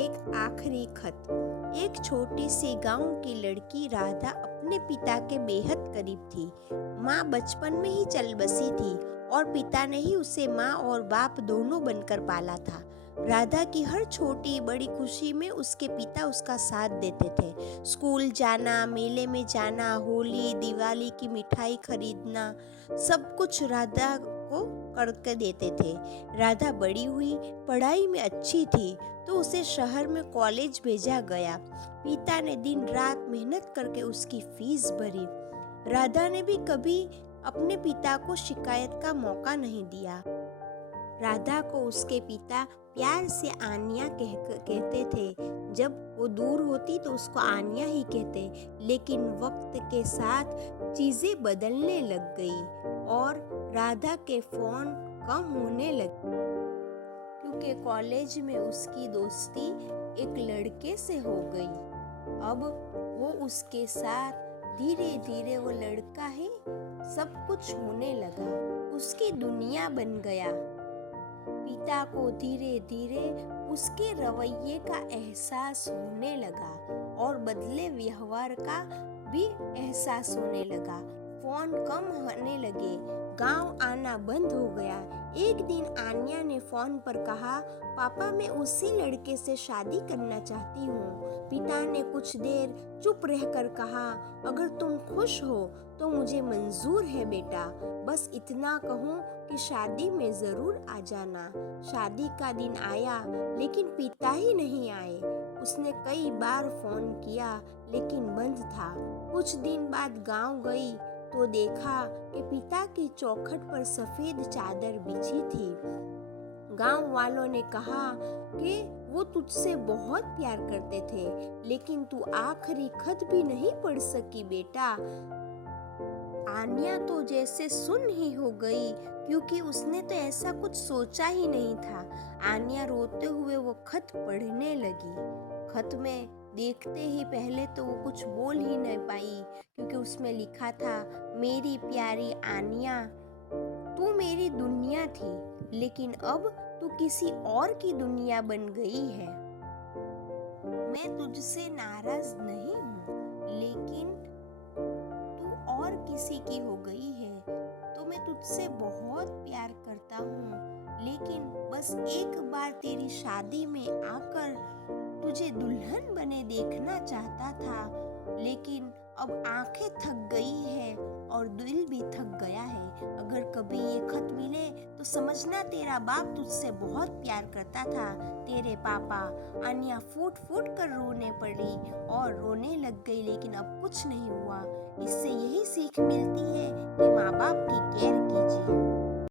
एक आखिरी खत। एक छोटी सी गांव की लड़की राधा अपने पिता के बेहद करीब थी। माँ बचपन में ही चल बसी थी और पिता ने ही उसे माँ और बाप दोनों बनकर पाला था। राधा की हर छोटी बड़ी खुशी में उसके पिता उसका साथ देते थे। स्कूल जाना, मेले में जाना, होली दिवाली की मिठाई खरीदना, सब कुछ राधा को करके देते थे। राधा बड़ी हुई, पढ़ाई में अच्छी थी तो उसे शहर में कॉलेज भेजा गया। पिता ने दिन रात मेहनत करके उसकी फीस भरी। राधा ने भी कभी अपने पिता को शिकायत का मौका नहीं दिया। राधा को उसके पिता प्यार से आन्या कहते थे। जब वो दूर होती तो उसको आन्या ही कहते। लेकिन वक्त के साथ चीजें बदलने लग गई और राधा के फोन कम होने लगे, क्योंकि कॉलेज में उसकी दोस्ती एक लड़के से हो गई। अब वो उसके साथ धीरे धीरे वो लड़का ही सब कुछ होने लगा, उसकी दुनिया बन गया। पिता को धीरे धीरे उसके रवैये का एहसास होने लगा और बदले व्यवहार का भी एहसास होने लगा। फोन कम होने लगे, गांव आना बंद हो गया। एक दिन आन्या ने फोन पर कहा, पापा मैं उसी लड़के से शादी करना चाहती हूँ। पिता ने कुछ देर चुप रहकर कहा, अगर तुम खुश हो तो मुझे मंजूर है बेटा, बस इतना कहूँ कि शादी में जरूर आ जाना। शादी का दिन आया लेकिन पिता ही नहीं आए। उसने कई बार फोन किया लेकिन बंद था। कुछ दिन बाद गांव गई तो देखा कि पिता की चौखट पर सफेद चादर बिछी थी। गांव वालों ने कहा कि वो तुझसे बहुत प्यार करते थे, लेकिन तू आखिरी खत भी नहीं पढ़ सकी बेटा। आन्या तो जैसे सुन ही हो गई, क्योंकि उसने तो ऐसा कुछ सोचा ही नहीं था। आन्या रोते हुए वो खत पढ़ने लगी। खत में देखते ही पहले तो वो कुछ बोल ही नहीं पाई, क्योंकि उसमें लिखा था, मेरी प्यारी आन्या, तू मेरी दुनिया थी, लेकिन अब तू किसी और की दुनिया बन गई है। मैं तुझसे नाराज नहीं हूँ, लेकिन तू और किसी की हो गई है। तो मैं तुझसे बहुत प्यार करता हूँ, लेकिन बस एक बार तेरी शादी में आकर तुझे दुल्हन बने देखना चाहता था, लेकिन अब आंखें थक गई है और दिल भी थक गया है। अगर कभी ये खत मिले तो समझना तेरा बाप तुझसे बहुत प्यार करता था। तेरे पापा। आन्या फूट फूट कर रोने पड़ी और रोने लग गई, लेकिन अब कुछ नहीं हुआ। इससे यही सीख मिलती